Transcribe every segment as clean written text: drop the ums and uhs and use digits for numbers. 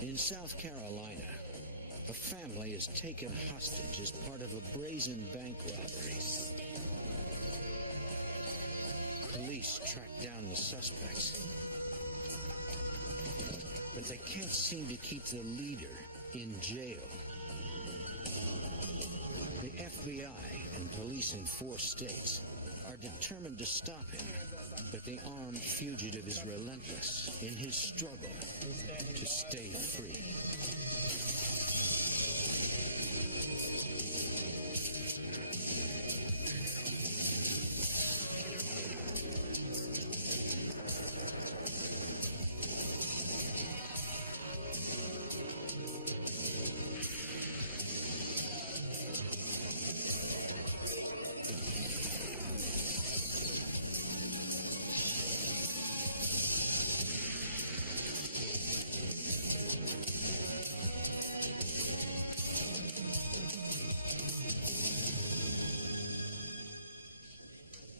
In South Carolina, a family is taken hostage as part of a brazen bank robbery. Police track down the suspects, but they can't seem to keep the leader in jail. The FBI and police in 4 states are determined to stop him, but the armed fugitive is relentless in his struggle to stay free.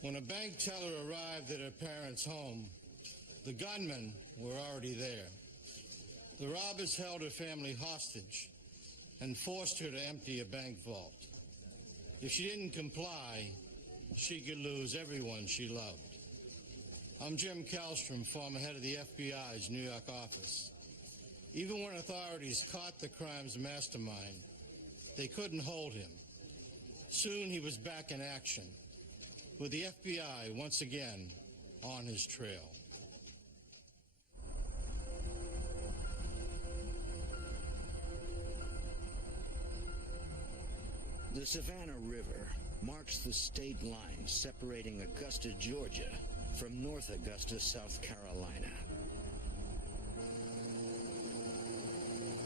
When a bank teller arrived at her parents' home, the gunmen were already there. The robbers held her family hostage and forced her to empty a bank vault. If she didn't comply, she could lose everyone she loved. I'm Jim Kallstrom, former head of the FBI's New York office. Even when authorities caught the crime's mastermind, they couldn't hold him. Soon he was back in action, with the FBI once again on his trail. The Savannah River marks the state line separating Augusta, Georgia from North Augusta, South Carolina.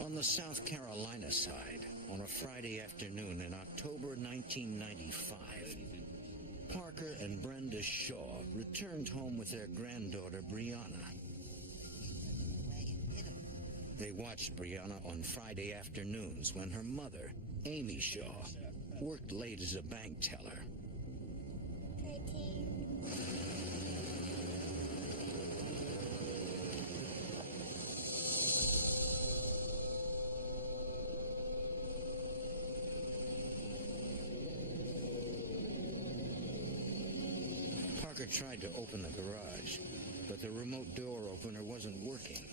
On the South Carolina side, on a Friday afternoon in October 1995, Parker and Brenda Shaw returned home with their granddaughter, Brianna. They watched Brianna on Friday afternoons when her mother, Amy Shaw, worked late as a bank teller. Parker tried to open the garage, but the remote door opener wasn't working.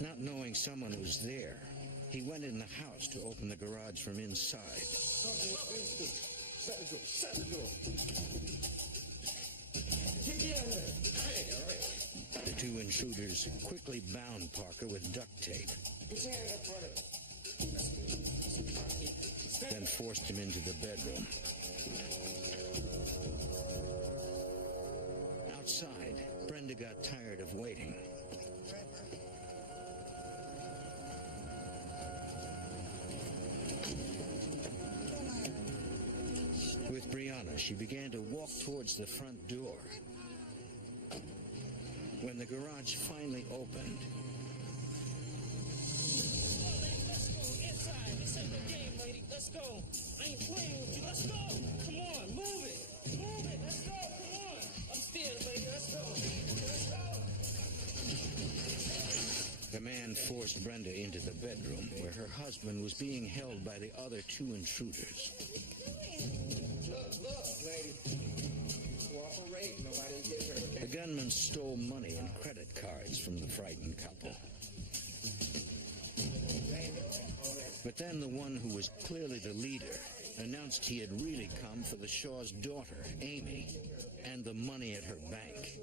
Not knowing someone was there, he went in the house to open the garage from inside. Shut the door. Get down there. Hey, all right. The 2 intruders quickly bound Parker with duct tape, Put your hand up front of it. then forced him into the bedroom. Outside, Brenda got tired of waiting. With Brianna, she began to walk towards the front door. When the garage finally opened, Let's go. I ain't playing with you. Let's go. Come on, move it. Move it. Let's go. Come on. Upstairs, lady. Let's go. Let's go. the man forced Brenda into the bedroom where her husband was being held by the other 2 intruders. Look, lady. Cooperate. Nobody get hurt, okay? The gunman stole money and credit cards from the frightened couple. But then the one who was clearly the leader announced he had really come for the Shaw's daughter, Amy, and the money at her bank.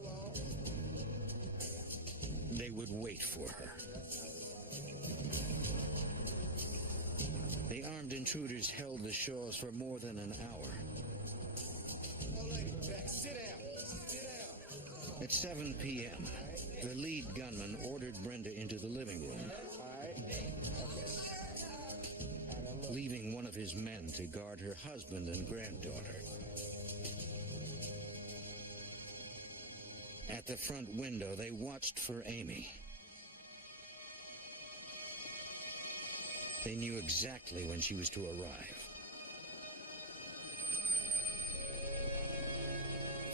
They would wait for her. The armed intruders held the Shaws for more than an hour. Sit down. Sit down. At 7 p.m., the lead gunman ordered Brenda into the living room, leaving one of his men to guard her husband and granddaughter. At the front window, they watched for Amy. They knew exactly when she was to arrive.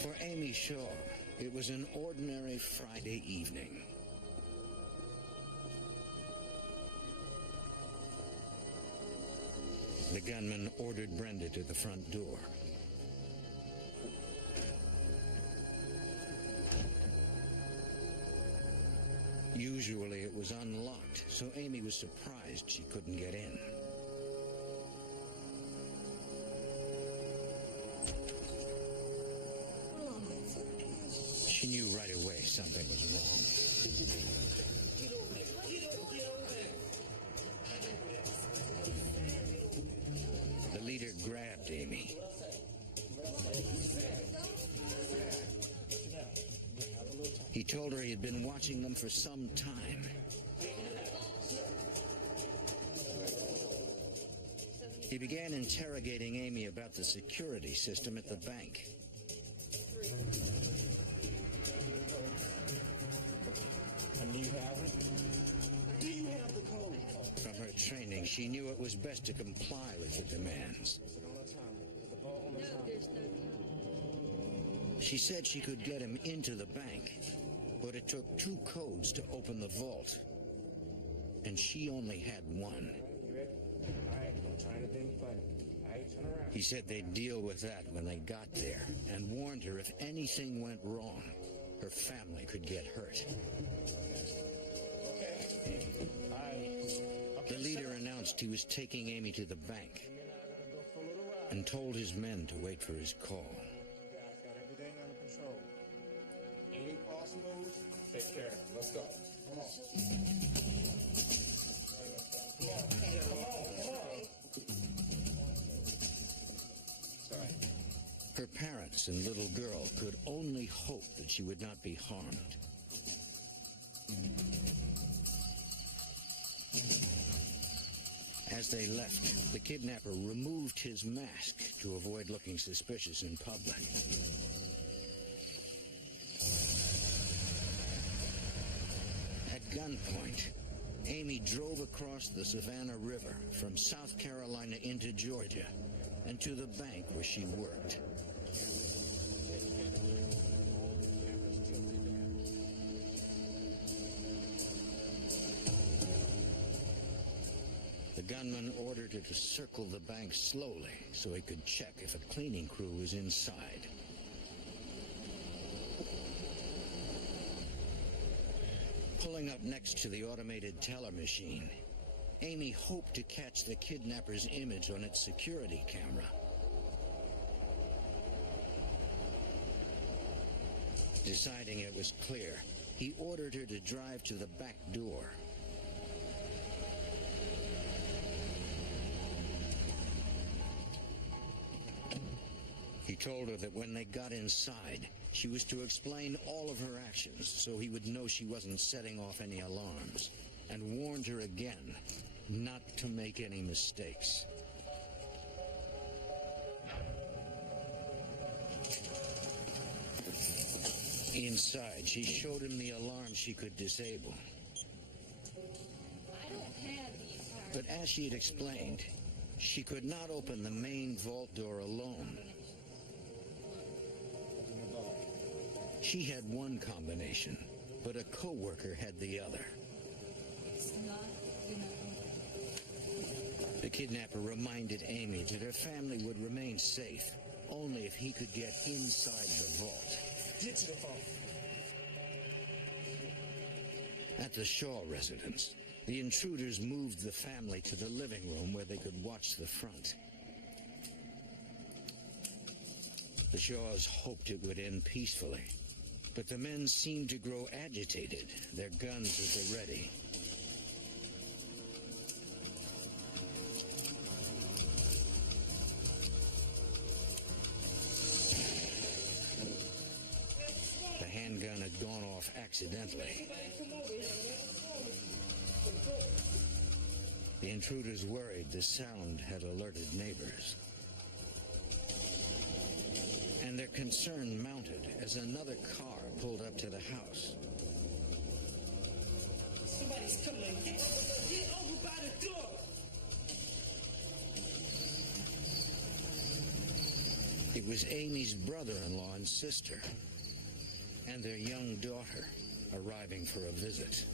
For Amy Shaw, it was an ordinary Friday evening. The gunman ordered Brenda to the front door. Usually it was unlocked, so Amy was surprised she couldn't get in. She knew right away something was wrong. Get over there. Get over there. The leader grabbed Amy. He told her he had been watching them for some time. He began interrogating Amy about the security system at the bank. And do you have it? Do you have the code? From her training, she knew it was best to comply with the demands. She said she could get him into the bank, but it took 2 codes to open the vault, and she only had 1. You ready? All right, don't try anything funny. All right, turn around. He said they'd deal with that when they got there, and warned her if anything went wrong, her family could get hurt. The leader announced he was taking Amy to the bank and told his men to wait for his call. You guys got everything under control. Any false moves, take care of it. Let's go. Come on. Sorry. Her parents and little girl could only hope that she would not be harmed. As they left, the kidnapper removed his mask to avoid looking suspicious in public. At gunpoint, Amy drove across the Savannah River from South Carolina into Georgia and to the bank where she worked. The gunman ordered her to circle the bank slowly so he could check if a cleaning crew was inside. Pulling up next to the automated teller machine, Amy hoped to catch the kidnapper's image on its security camera. Deciding it was clear, he ordered her to drive to the back door. He told her that when they got inside, she was to explain all of her actions so he would know she wasn't setting off any alarms, and warned her again not to make any mistakes. Inside, she showed him the alarm she could disable. I don't have these cards. But as she had explained, she could not open the main vault door alone. She had one combination, but a coworker had the other. It's not gonna open. The kidnapper reminded Amy that her family would remain safe only if he could get inside the vault. Get to the phone. At the Shaw residence, the intruders moved the family to the living room where they could watch the front. The Shaws hoped it would end peacefully, but the men seemed to grow agitated, their guns at the ready. The handgun had gone off accidentally. The intruders worried the sound had alerted neighbors. And their concern mounted as another car pulled up to the house. Somebody's coming. Get over by the door. It was Amy's brother-in-law and sister, and their young daughter arriving for a visit.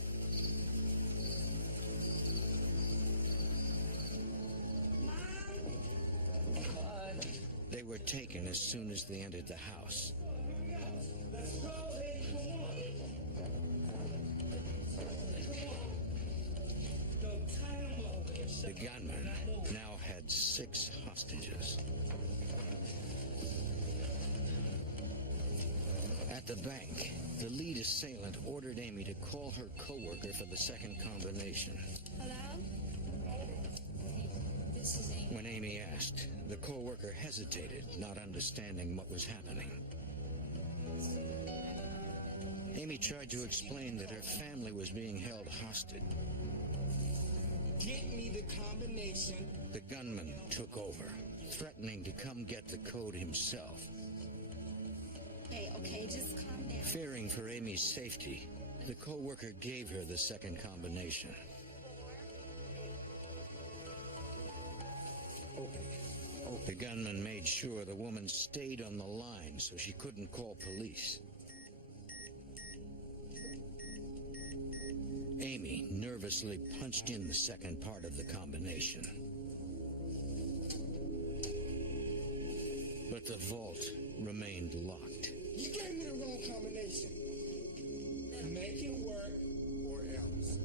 They were taken as soon as they entered the house. The gunman now had 6 hostages. At the bank, the lead assailant ordered Amy to call her coworker for the second combination. Hello? Hey, this is Amy. When Amy asked, the coworker hesitated, not understanding what was happening. Amy tried to explain that her family was being held hostage. Get me the combination. The gunman took over, threatening to come get the code himself. Okay, just calm down. Fearing for Amy's safety, the coworker gave her the second combination. The gunman made sure the woman stayed on the line so she couldn't call police. Amy nervously punched in the second part of the combination. But the vault remained locked. You gave me the wrong combination. Make it work or else.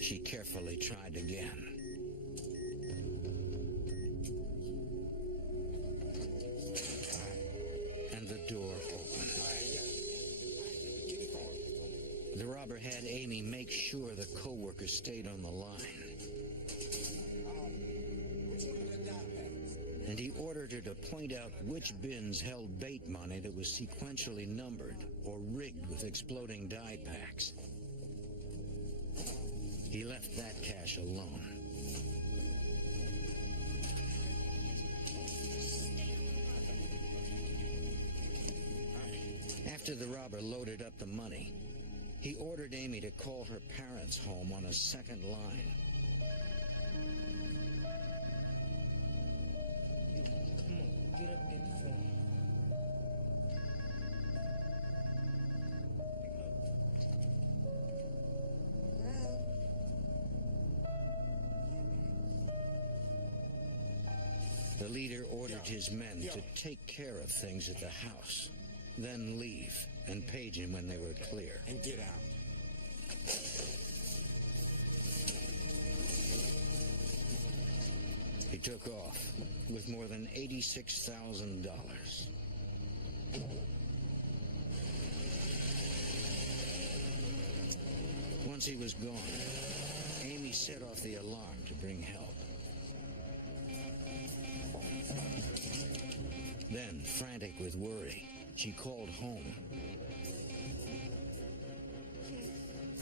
She carefully tried again. And the door opened. The robber had Amy make sure the coworker stayed on the line. And he ordered her to point out which bins held bait money that was sequentially numbered or rigged with exploding die packs. He left that cash alone. After the robber loaded up the money, he ordered Amy to call her parents' home on a second line. Come on, get up and get the phone. The leader ordered his men to take care of things at the house, then leave and page him when they were clear. And get out. He took off with more than $86,000. Once he was gone, Amy set off the alarm to bring help. Then, frantic with worry, she called home.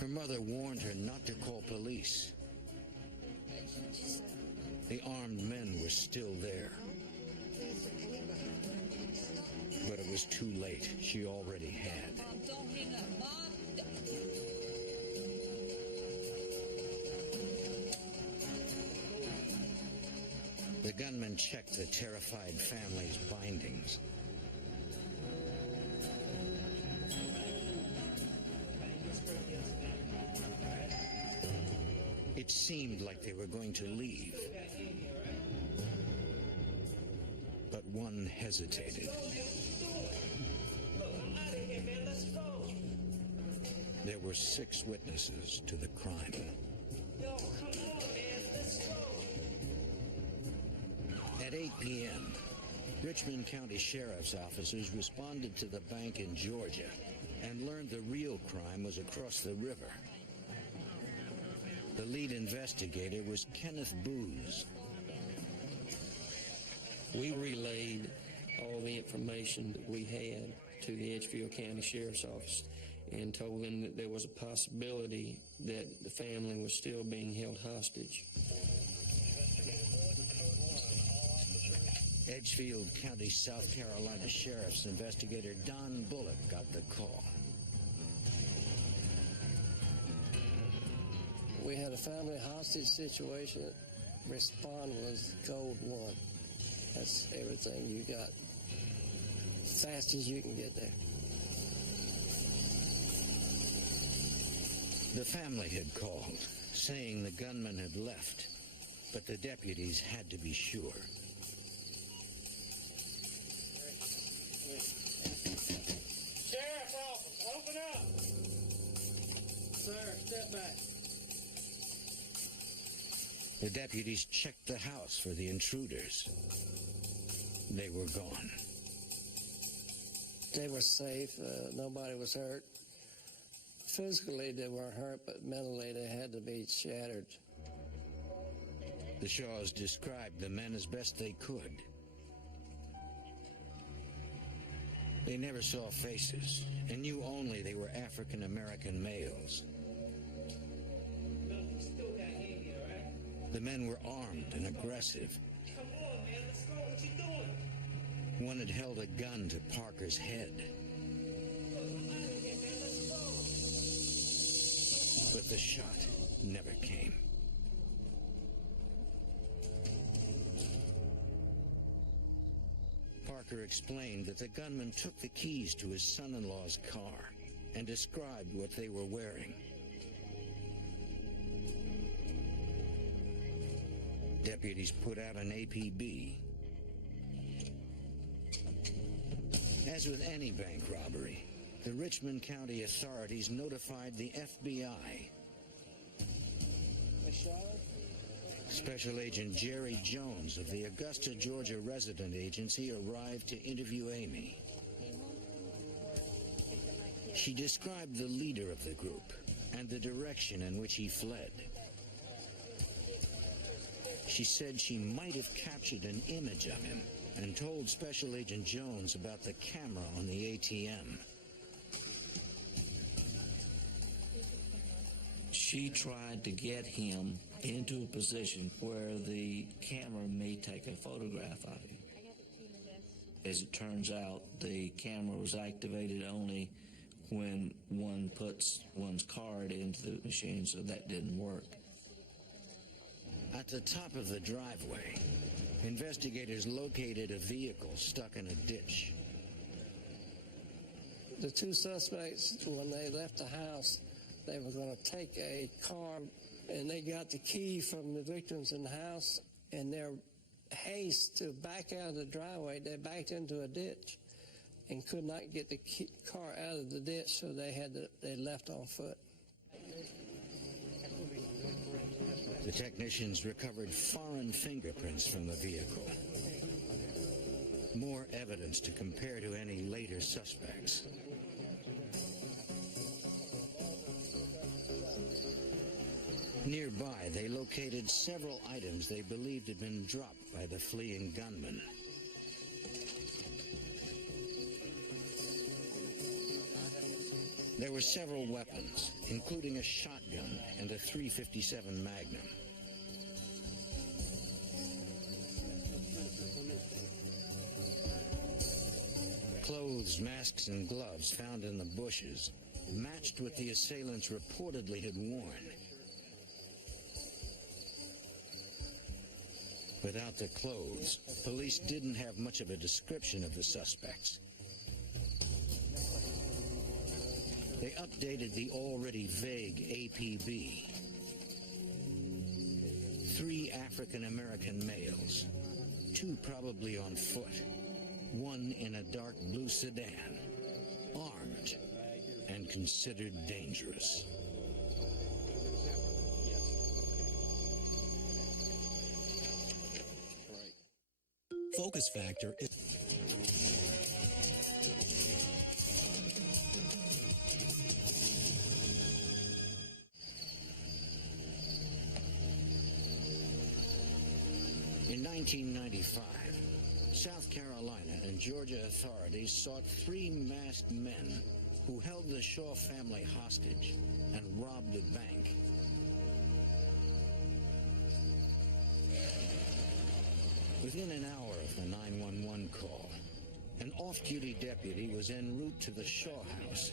Her mother warned her not to call police. The armed men were still there. But it was too late. She already had. Mom, don't hang up. Mom! The gunman checked the terrified family's bindings. It seemed like they were going to leave. But one hesitated. There were 6 witnesses to the crime. Yo, come on, man, let's go. At 8 p.m., Richmond County Sheriff's officers responded to the bank in Georgia and learned the real crime was across the river. The lead investigator was Kenneth Booz. We relayed all the information that we had to the Edgefield County Sheriff's Office and told them that there was a possibility that the family was still being held hostage. Edgefield County, South Carolina Sheriff's investigator Don Bullock got the call. We had a family hostage situation. Respond was code 1. That's everything you got. Fast as you can get there. The family had called, saying the gunman had left, but the deputies had to be sure. Sheriff's office, open up! Sir, step back. The deputies checked the house for the intruders. They were gone. They were safe. Nobody was hurt. Physically, they weren't hurt, but mentally, they had to be shattered. The Shaws described the men as best they could. They never saw faces and knew only they were African American males. The men were armed and aggressive. Come on, man, let's go. What you doing? One had held a gun to Parker's head. But the shot never came. Parker explained that the gunman took the keys to his son-in-law's car and described what they were wearing. Deputies put out an APB. As with any bank robbery, the Richmond County authorities notified the FBI. Special Agent Jerry Jones of the Augusta, Georgia resident agency arrived to interview Amy. She described the leader of the group and the direction in which he fled. She said she might have captured an image of him and told Special Agent Jones about the camera on the ATM. She tried to get him into a position where the camera may take a photograph of him. As it turns out, the camera was activated only when one puts one's card into the machine, so that didn't work. At the top of the driveway, investigators located a vehicle stuck in a ditch. The two suspects, when they left the house, they were going to take a car, and they got the key from the victims in the house. In their haste to back out of the driveway, they backed into a ditch and could not get the car out of the ditch, so they left on foot. The technicians recovered foreign fingerprints from the vehicle. More evidence to compare to any later suspects. Nearby, they located several items they believed had been dropped by the fleeing gunman. There were several weapons, including a shotgun and a .357 Magnum. Clothes, masks, and gloves found in the bushes matched what the assailants reportedly had worn. Without the clothes, police didn't have much of a description of the suspects. They updated the already vague APB. 3 African-American males, 2 probably on foot, 1 in a dark blue sedan, armed and considered dangerous. Focus factor is... In 1995, South Carolina and Georgia authorities sought 3 masked men who held the Shaw family hostage and robbed a bank. Within an hour of the 911 call, an off-duty deputy was en route to the Shaw house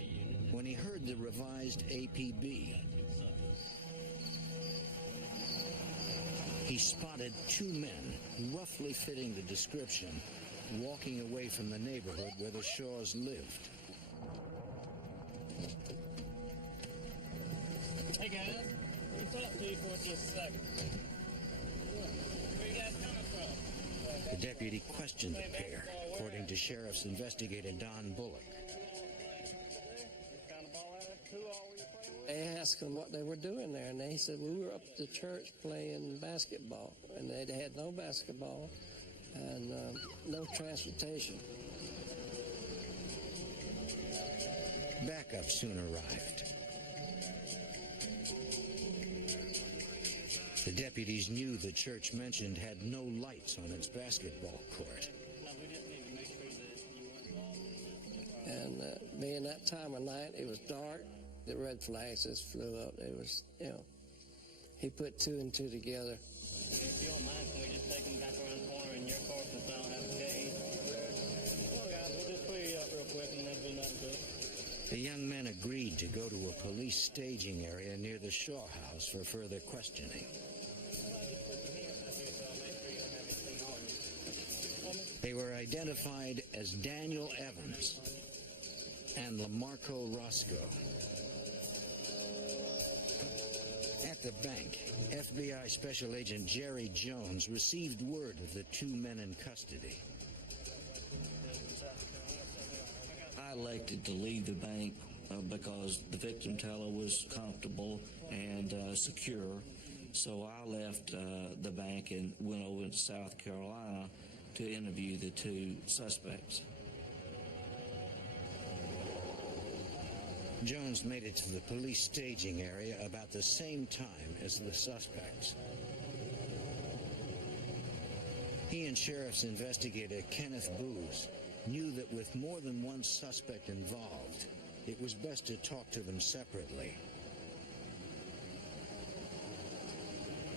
when he heard the revised APB. He he spotted two men, roughly fitting the description, walking away from the neighborhood where the Shaws lived. Hey guys, let me talk to you for just a second. Where you guys coming from? The deputy questioned the pair, according to Sheriff's investigator Don Bullock. They asked them what they were doing there, and they said, we were up at the church playing basketball, and they had no basketball and no transportation. Backup soon arrived. The deputies knew the church mentioned had no lights on its basketball court. And being that time of night, it was dark. The red flags just flew up. It was, he put two and two together. If you don't mind, can we just take them back around the corner in your car since I don't have a cage? Come on, guys, we'll just clear you up real quick and there'll be nothing to it. The young men agreed to go to a police staging area near the Shaw house for further questioning. They were identified as Daniel Evans and Lamarco Roscoe. At the bank, FBI Special Agent Jerry Jones received word of the two men in custody. I elected to leave the bank because the victim teller was comfortable and secure. So I left the bank and went over to South Carolina to interview the two suspects. Jones made it to the police staging area about the same time as the suspects. He and Sheriff's investigator Kenneth Booz knew that with more than one suspect involved, it was best to talk to them separately.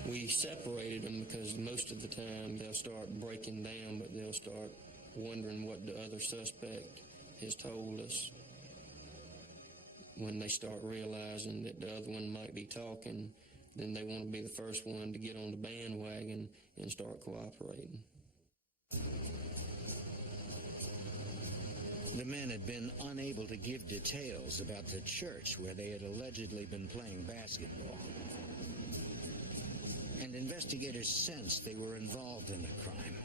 We separated them because most of the time they'll start breaking down, but they'll start wondering what the other suspect has told us. When they start realizing that the other one might be talking, then they want to be the first one to get on the bandwagon and start cooperating. The men had been unable to give details about the church where they had allegedly been playing basketball. And investigators sensed they were involved in the crime.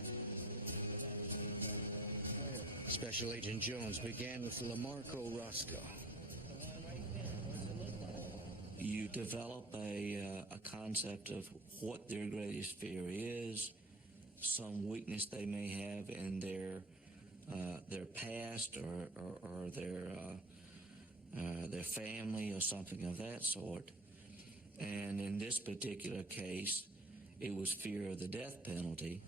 Special Agent Jones began with Lamarco Roscoe. You develop a concept of what their greatest fear is, some weakness they may have in their past or their family or something of that sort. And in this particular case, it was fear of the death penalty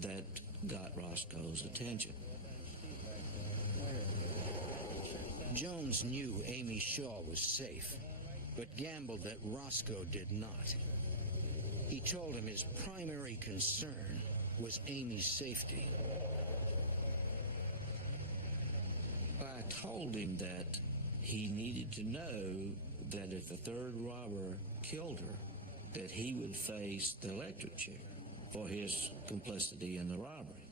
that got Roscoe's attention. Jones knew Amy Shaw was safe, but gambled that Roscoe did not. He told him his primary concern was Amy's safety. I told him that he needed to know that if the third robber killed her, that he would face the electric chair for his complicity in the robbery.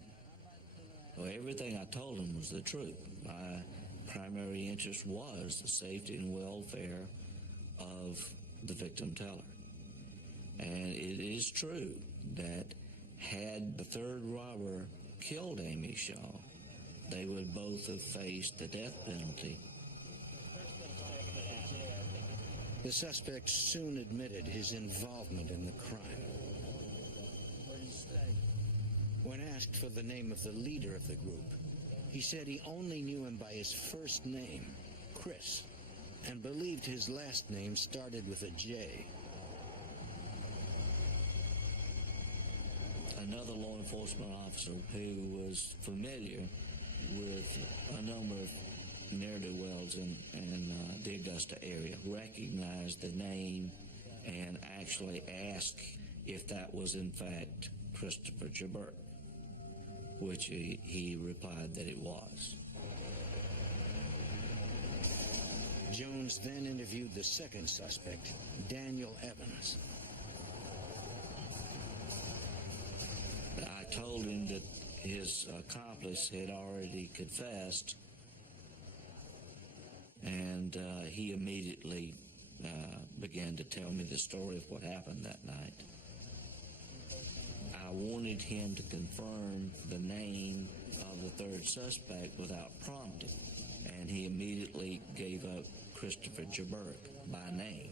Well, everything I told him was the truth. My primary interest was the safety and welfare of the victim teller. And it is true that had the third robber killed Amy Shaw, they would both have faced the death penalty. The suspect soon admitted his involvement in the crime. When asked for the name of the leader of the group, he said he only knew him by his first name, Chris, and believed his last name started with a J. Another law enforcement officer who was familiar with a number of ne'er-do-wells in the Augusta area recognized the name and actually asked if that was in fact Christopher Jabert, which he replied that it was. Jones then interviewed the second suspect, Daniel Evans. told him that his accomplice had already confessed, and he immediately began to tell me the story of what happened that night. I wanted him to confirm the name of the third suspect without prompting, and he immediately gave up Christopher Jaburk by name.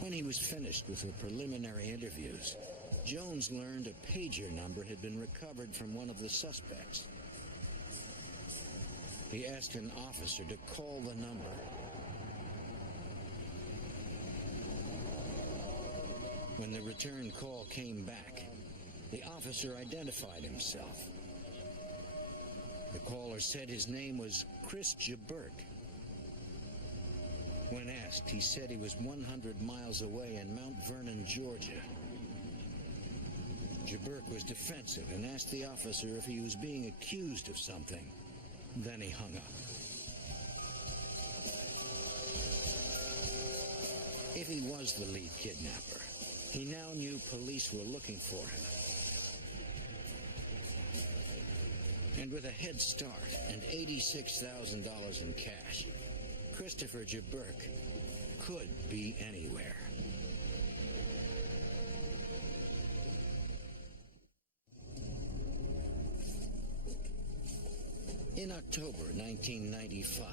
When he was finished with the preliminary interviews, Jones learned a pager number had been recovered from one of the suspects. He asked an officer to call the number. When the return call came back, the officer identified himself. The caller said his name was Chris Jaburk. When asked, he said he was 100 miles away in Mount Vernon, Georgia. Jaburk was defensive and asked the officer if he was being accused of something. Then he hung up. If he was the lead kidnapper, he now knew police were looking for him. And with a head start and $86,000 in cash, Christopher Jaburk could be anywhere. In October 1995,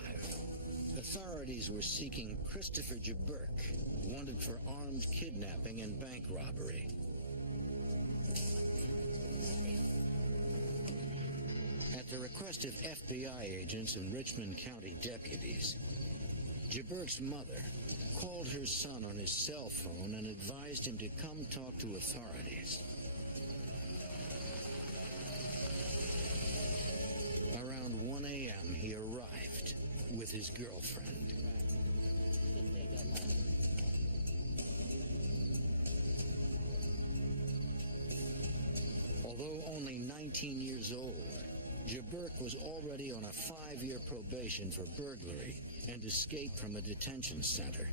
authorities were seeking Christopher Jaburk, wanted for armed kidnapping and bank robbery. At the request of FBI agents and Richmond County deputies, Jaburk's mother called her son on his cell phone and advised him to come talk to authorities. Around 1 a.m., he arrived with his girlfriend. Although only 19 years old, Jaburk was already on a 5-year probation for burglary and escape from a detention center.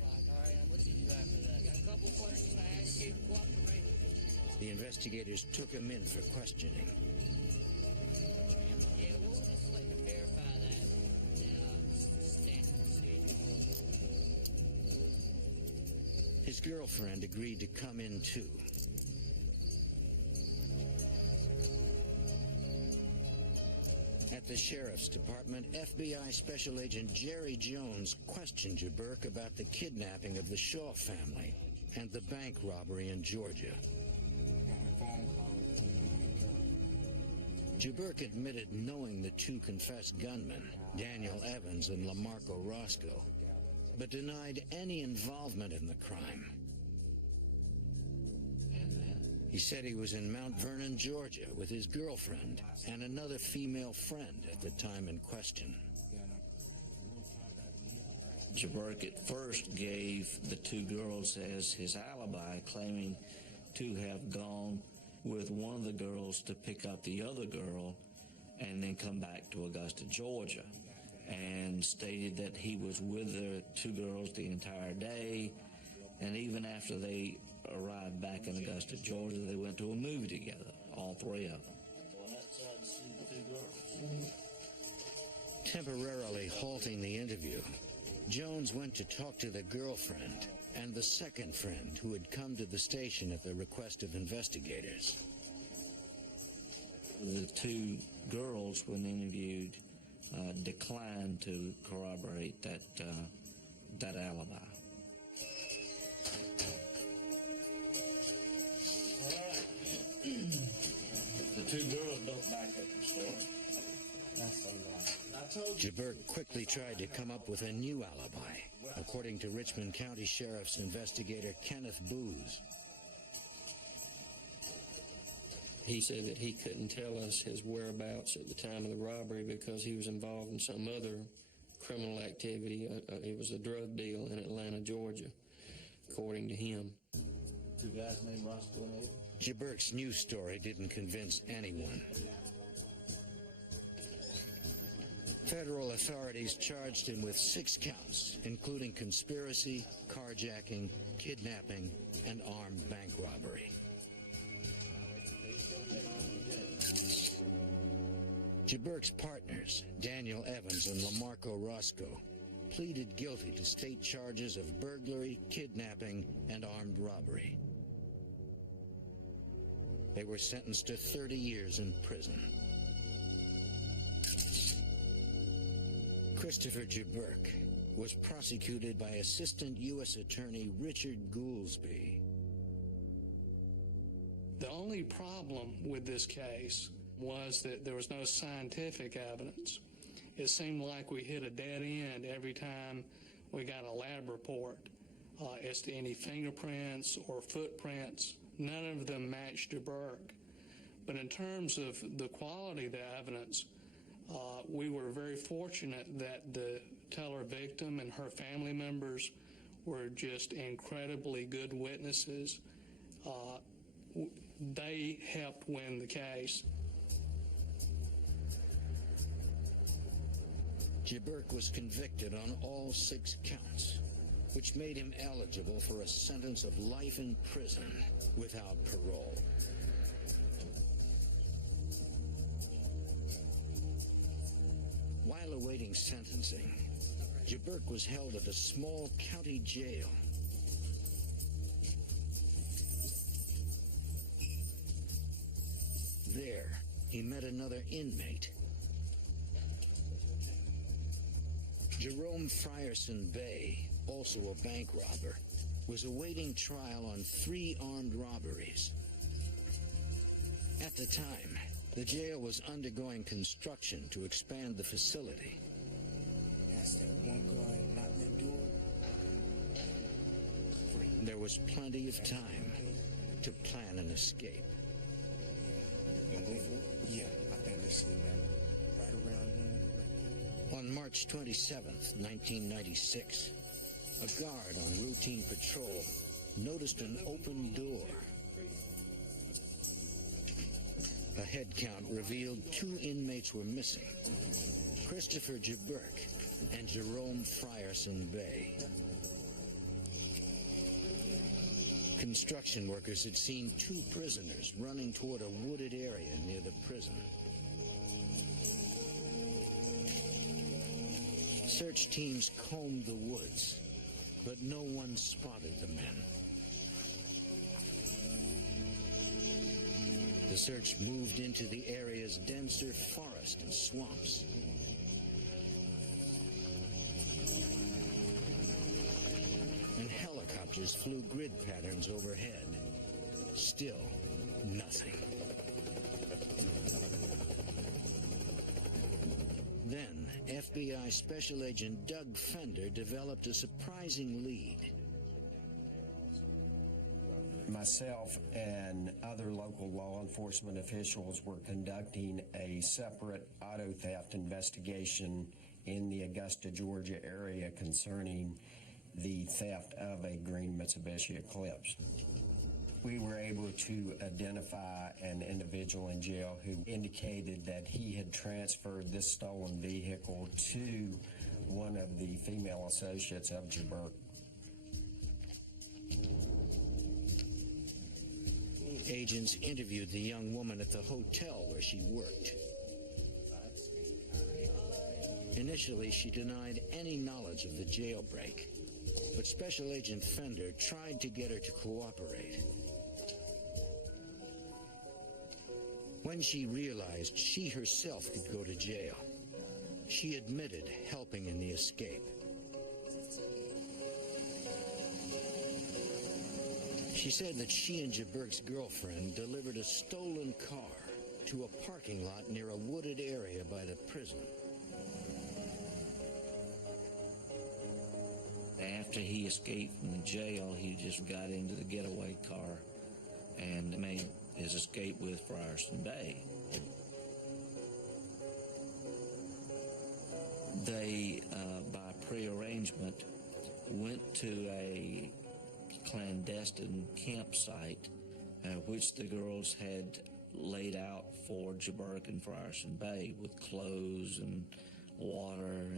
The investigators took him in for questioning. His girlfriend agreed to come in too. At the Sheriff's Department, FBI Special Agent Jerry Jones questioned Jaburk about the kidnapping of the Shaw family and the bank robbery in Georgia. Jaburk admitted knowing the two confessed gunmen, Daniel Evans and Lamarco Roscoe, but denied any involvement in the crime. He said he was in Mount Vernon, Georgia, with his girlfriend and another female friend at the time in question. Jaburk at first gave the two girls as his alibi, claiming to have gone with one of the girls to pick up the other girl and then come back to Augusta, Georgia, and stated that he was with the two girls the entire day, and even after they arrived back in Augusta, Georgia, they went to a movie together, all three of them. Temporarily halting the interview, Jones went to talk to the girlfriend and the second friend who had come to the station at the request of investigators. The two girls, when interviewed, declined to corroborate that alibi. All right. The two girls don't back up the story. That's a lie. Jaburk quickly tried to come up with a new alibi, according to Richmond County Sheriff's investigator Kenneth Booz. He said that he couldn't tell us his whereabouts at the time of the robbery because he was involved in some other criminal activity. It was a drug deal in Atlanta, Georgia, according to him. Two guys named Roscoe and Evans. Jaburk's new story didn't convince anyone. Federal authorities charged him with 6 counts, including conspiracy, carjacking, kidnapping, and armed bank robbery. Jaburk's partners, Daniel Evans and Lamarco Roscoe, pleaded guilty to state charges of burglary, kidnapping, and armed robbery. They were sentenced to 30 years in prison. Christopher Jaburk was prosecuted by Assistant U.S. Attorney Richard Goolsby. The only problem with this case was that there was no scientific evidence. It seemed like we hit a dead end every time we got a lab report as to any fingerprints or footprints. None of them matched Jaburk. But in terms of the quality of the evidence, we were very fortunate that the teller victim and her family members were just incredibly good witnesses. They helped win the case. Jaburk was convicted on all 6 counts, which made him eligible for a sentence of life in prison without parole. While awaiting sentencing, Jaburk was held at a small county jail. There, he met another inmate, Jerome Frierson Bay, also a bank robber, was awaiting trial on 3 armed robberies. At the time, the jail was undergoing construction to expand the facility. There was plenty of time to plan an escape. Yeah, I think this is right around here. On March 27th, 1996, a guard on routine patrol noticed an open door. A head count revealed 2 inmates were missing, Christopher Jaburk and Jerome Frierson Bay. Construction workers had seen 2 prisoners running toward a wooded area near the prison. Search teams combed the woods, but no one spotted the men. The search moved into the area's denser forest and swamps. And helicopters flew grid patterns overhead. Still, nothing. Then, FBI Special Agent Doug Fender developed a surprising lead. Myself and other local law enforcement officials were conducting a separate auto theft investigation in the Augusta, Georgia area concerning the theft of a green Mitsubishi Eclipse. We were able to identify an individual in jail who indicated that he had transferred this stolen vehicle to one of the female associates of Jaburk. Agents interviewed the young woman at the hotel where she worked. Initially, she denied any knowledge of the jailbreak, but Special Agent Fender tried to get her to cooperate. When she realized she herself could go to jail, she admitted helping in the escape. She said that she and Jaburk's girlfriend delivered a stolen car to a parking lot near a wooded area by the prison. After he escaped from the jail, he just got into the getaway car and made his escape with Frierson Bay. They, by pre-arrangement, went to a clandestine campsite which the girls had laid out for Jaburk and Frierson Bay with clothes and water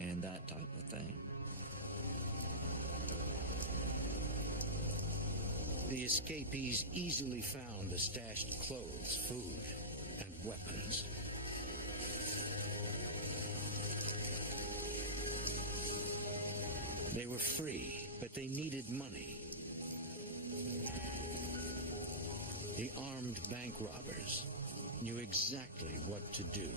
and that type of thing. The escapees easily found the stashed clothes, food, and weapons. They were free, but they needed money. The armed bank robbers knew exactly what to do.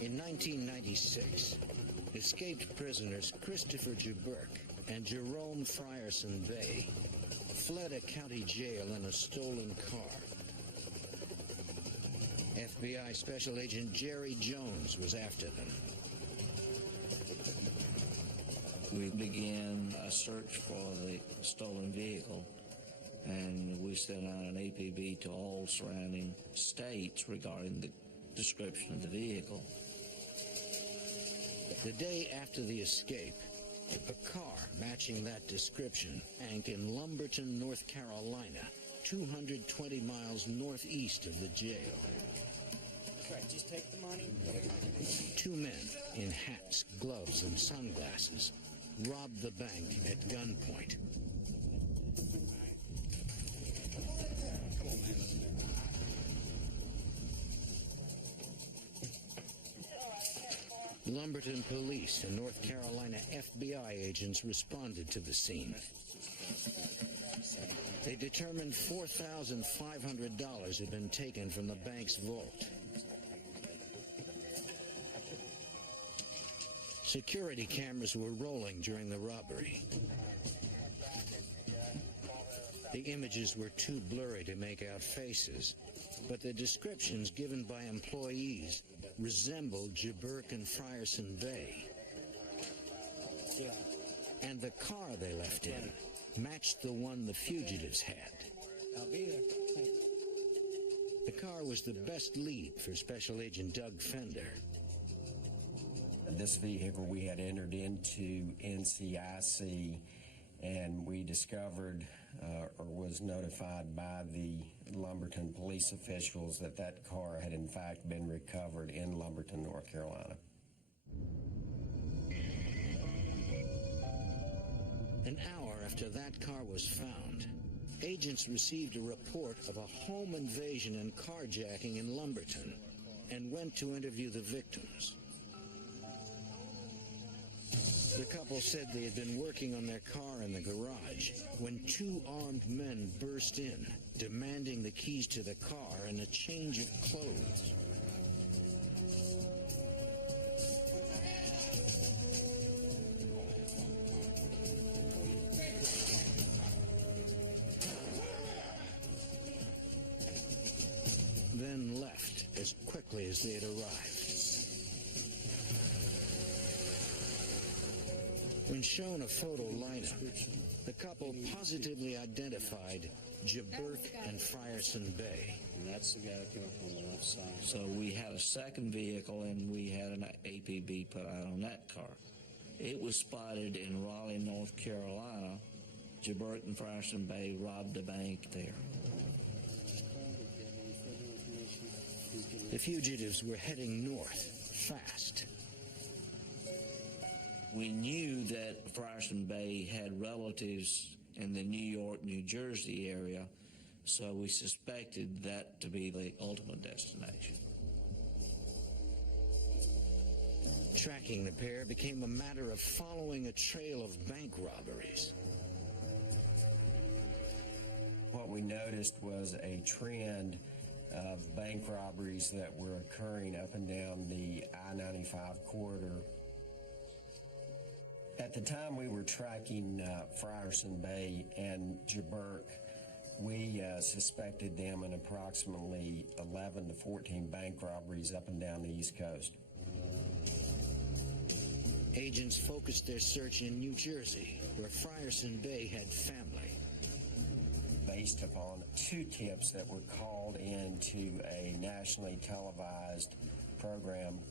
In 1996, escaped prisoners Christopher Jaburk and Jerome Frierson Bay fled a county jail in a stolen car. FBI Special Agent Jerry Jones was after them. We began a search for the stolen vehicle, and we sent out an APB to all surrounding states regarding the description of the vehicle. The day after the escape, a car matching that description anchored in Lumberton, North Carolina, 220 miles northeast of the jail. Right, just take the money. Two men in hats, gloves, and sunglasses robbed the bank at gunpoint. Lumberton police and North Carolina FBI agents responded to the scene. They determined $4,500 had been taken from the bank's vault. Security cameras were rolling during the robbery. The images were too blurry to make out faces, but the descriptions given by employees resembled Jaburk and Frierson Bay. Yeah. And the car they left in matched the one the fugitives had. I'll be there. Thanks. The car was the best lead for Special Agent Doug Fender. This vehicle we had entered into NCIC, and we discovered or was notified by the Lumberton police officials that that car had in fact been recovered in Lumberton, North Carolina. An hour after that car was found, agents received a report of a home invasion and carjacking in Lumberton and went to interview the victims. The couple said they had been working on their car in the garage when two armed men burst in, demanding the keys to the car and a change of clothes. Then left as quickly as they had arrived. When shown a photo lineup, the couple positively identified Jaburk and Frierson Bay. And that's the guy that came up on the left side. So we had a second vehicle, and we had an APB put out on that car. It was spotted in Raleigh, North Carolina. Jaburk and Frierson Bay robbed a bank there. The fugitives were heading north, fast. We knew that Frierson Bay had relatives in the New York, New Jersey area, so we suspected that to be the ultimate destination. Tracking the pair became a matter of following a trail of bank robberies. What we noticed was a trend of bank robberies that were occurring up and down the I-95 corridor. At the time we were tracking Frierson Bay and Jaburk, we suspected them in approximately 11 to 14 bank robberies up and down the East Coast. Agents focused their search in New Jersey, where Frierson Bay had family. Based upon two tips that were called into a nationally televised program,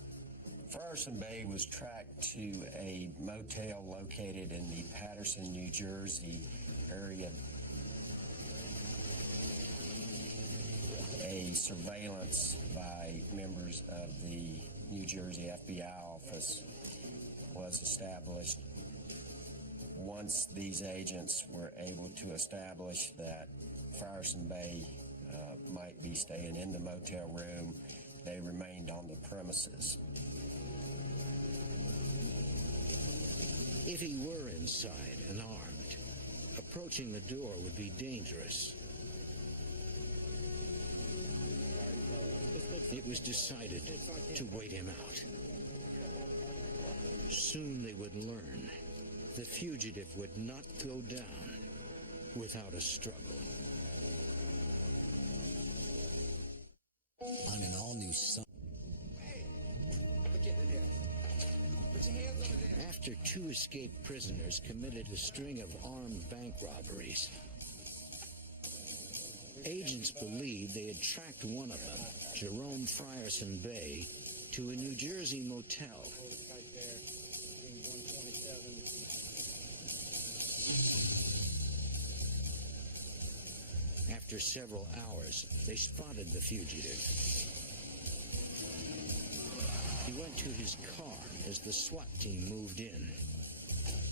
Frierson Bay was tracked to a motel located in the Paterson, New Jersey area. A surveillance by members of the New Jersey FBI office was established. Once these agents were able to establish that Frierson Bay might be staying in the motel room, they remained on the premises. If he were inside and armed, approaching the door would be dangerous. It was decided to wait him out. Soon they would learn the fugitive would not go down without a struggle. On an all-new song. After two escaped prisoners committed a string of armed bank robberies, agents believed they had tracked one of them, Jerome Frierson Bay, to a New Jersey motel. After several hours, they spotted the fugitive. He went to his car as the SWAT team moved in.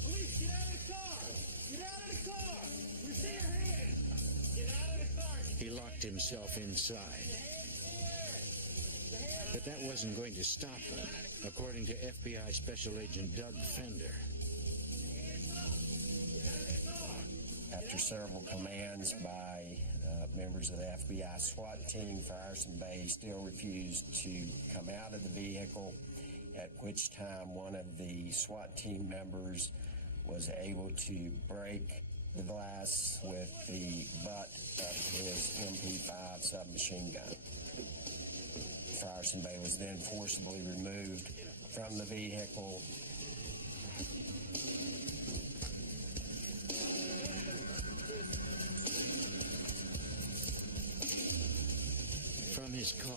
Police, get out of the car! Get out of the car! We see your hands! Get out of the car! He locked himself inside. But that wasn't going to stop him, according to FBI Special Agent Doug Fender. After several commands by members of the FBI SWAT team, Frierson Bay still refused to come out of the vehicle, at which time one of the SWAT team members was able to break the glass with the butt of his MP5 submachine gun. Frierson Bay was then forcibly removed from the vehicle. From his car,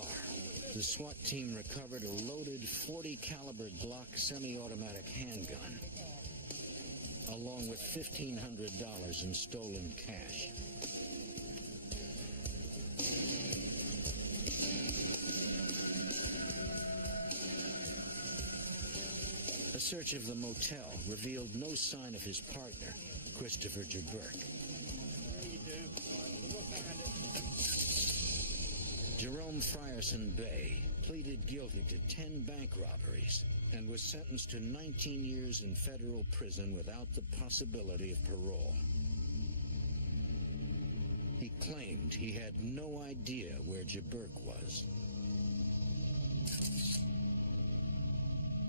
the SWAT team recovered a loaded .40 caliber Glock semi-automatic handgun, along with $1,500 in stolen cash. A search of the motel revealed no sign of his partner, Christopher Jaburk. Jerome Frierson Bay pleaded guilty to 10 bank robberies and was sentenced to 19 years in federal prison without the possibility of parole. He claimed he had no idea where Jaburk was.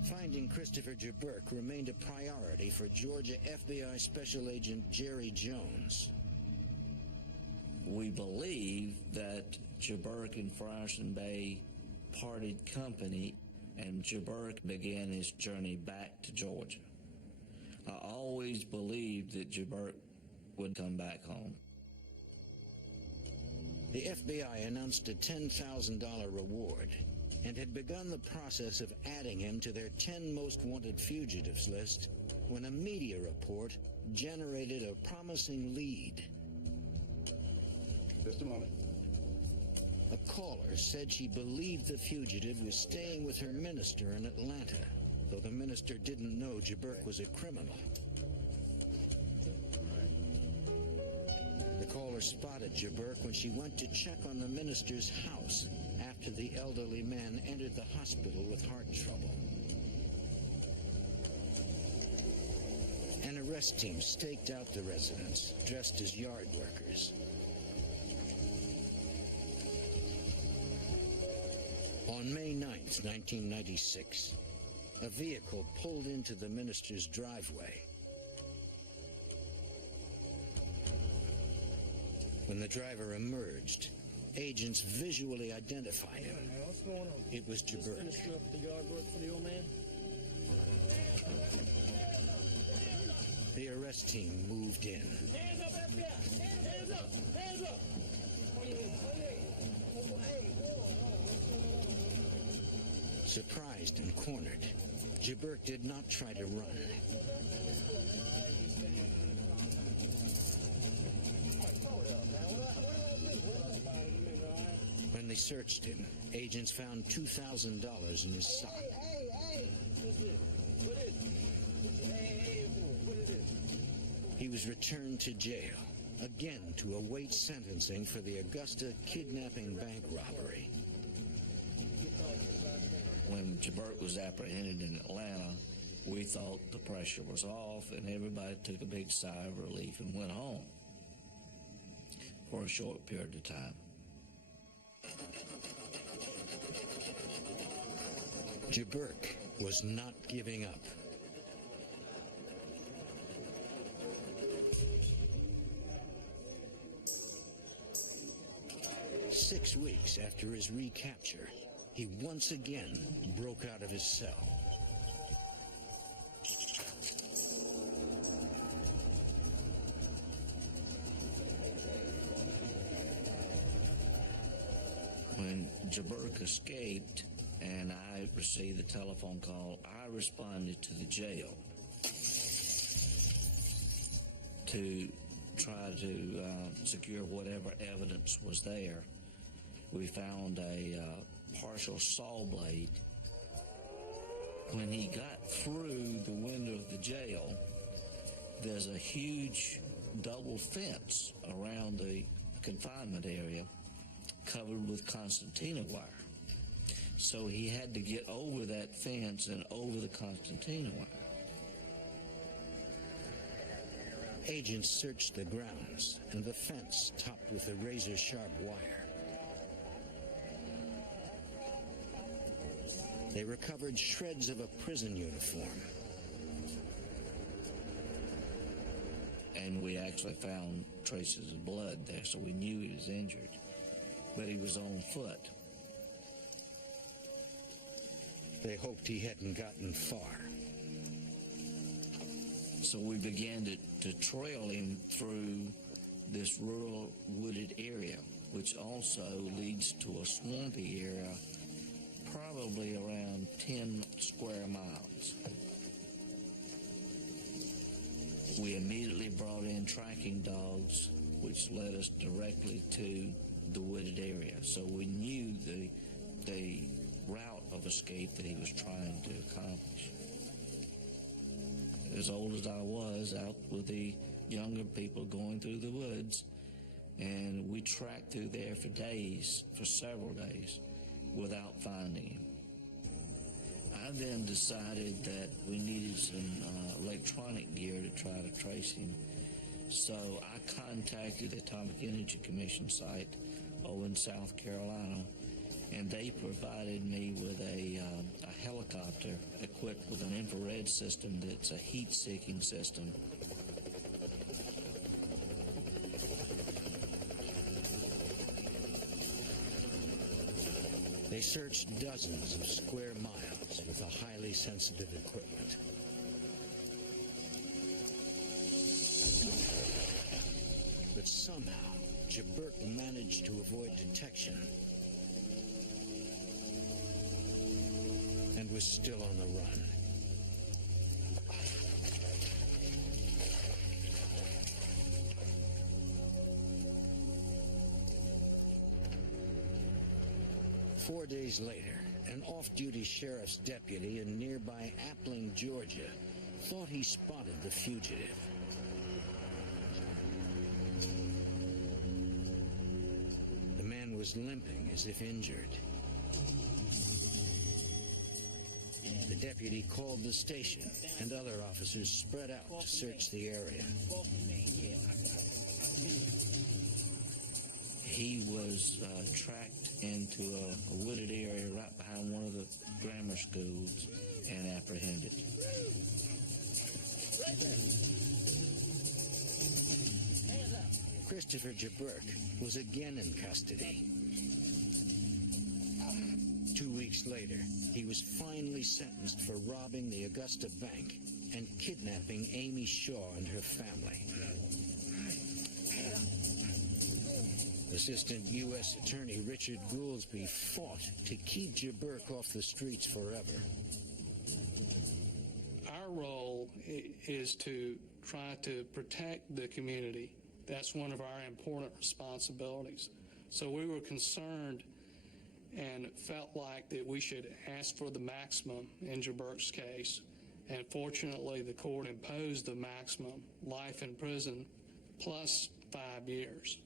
Finding Christopher Jaburk remained a priority for Georgia FBI Special Agent Jerry Jones. We believe that Jaburk and Frierson Bay parted company, and Jaburk began his journey back to Georgia. I always believed that Jaburk would come back home. The FBI announced a $10,000 reward and had begun the process of adding him to their 10 most wanted fugitives list when a media report generated a promising lead. Just a moment. A caller said she believed the fugitive was staying with her minister in Atlanta, though the minister didn't know Jaburk was a criminal. The caller spotted Jaburk when she went to check on the minister's house after the elderly man entered the hospital with heart trouble. An arrest team staked out the residence, dressed as yard workers. On May 9th, 1996, a vehicle pulled into the minister's driveway. When the driver emerged, agents visually identified him. What's going on? It was Jaburk. Finishing up the yard work for the old man? The arrest team moved in. Hands up, FBI! Hands up! Hands up! Surprised and cornered, Jaburk did not try to run. When they searched him, agents found $2,000 in his sock. Hey! What is it? Hey, what is it? was returned to jail, again to await sentencing for the Augusta kidnapping bank robbery. When Jabert was apprehended in Atlanta, we thought the pressure was off and everybody took a big sigh of relief and went home for a short period of time. Jabert was not giving up. Six weeks after his recapture, he once again broke out of his cell. When Jabert escaped and I received the telephone call, I responded to the jail to try to secure whatever evidence was there. We found a partial saw blade. When he got through the window of the jail, there's a huge double fence around the confinement area covered with concertina wire. So he had to get over that fence and over the concertina wire. Agents searched the grounds and the fence topped with a razor-sharp wire. They recovered shreds of a prison uniform. And we actually found traces of blood there, so we knew he was injured. But he was on foot. They hoped he hadn't gotten far. So we began to trail him through this rural wooded area, which also leads to a swampy area, probably around 10 square miles. We immediately brought in tracking dogs, which led us directly to the wooded area. So we knew the route of escape that he was trying to accomplish. As old as I was, out with the younger people going through the woods, and we tracked through there for days, for several days, without finding him. I then decided that we needed some electronic gear to try to trace him. So I contacted the Atomic Energy Commission site over in South Carolina, and they provided me with a helicopter equipped with an infrared system that's a heat-seeking system. They searched dozens of square miles with a highly sensitive equipment. But somehow, Jabert managed to avoid detection and was still on the run. Four days later, an off-duty sheriff's deputy in nearby Appling, Georgia, thought he spotted the fugitive. The man was limping as if injured. The deputy called the station, and other officers spread out to search the area. He was tracked into a wooded area right behind one of the grammar schools and apprehended. Christopher Jabert was again in custody. 2 weeks later, he was finally sentenced for robbing the Augusta Bank and kidnapping Amy Shaw and her family. Assistant U.S. Attorney Richard Goolsby fought to keep Jabert off the streets forever. Our role is to try to protect the community. That's one of our important responsibilities. So we were concerned and felt like that we should ask for the maximum in Jabert's case And fortunately, the court imposed the maximum, life in prison plus 5 years.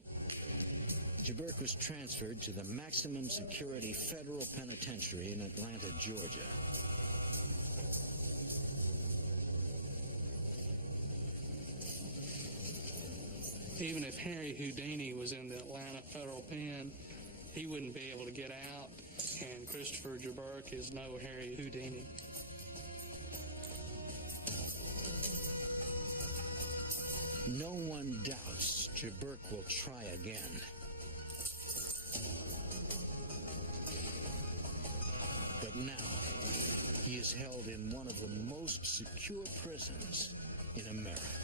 Jaburk was transferred to the maximum security federal penitentiary in Atlanta, Georgia. Even if Harry Houdini was in the Atlanta federal pen, he wouldn't be able to get out, and Christopher Jaburk is no Harry Houdini. No one doubts Jaburk will try again. But now, he is held in one of the most secure prisons in America.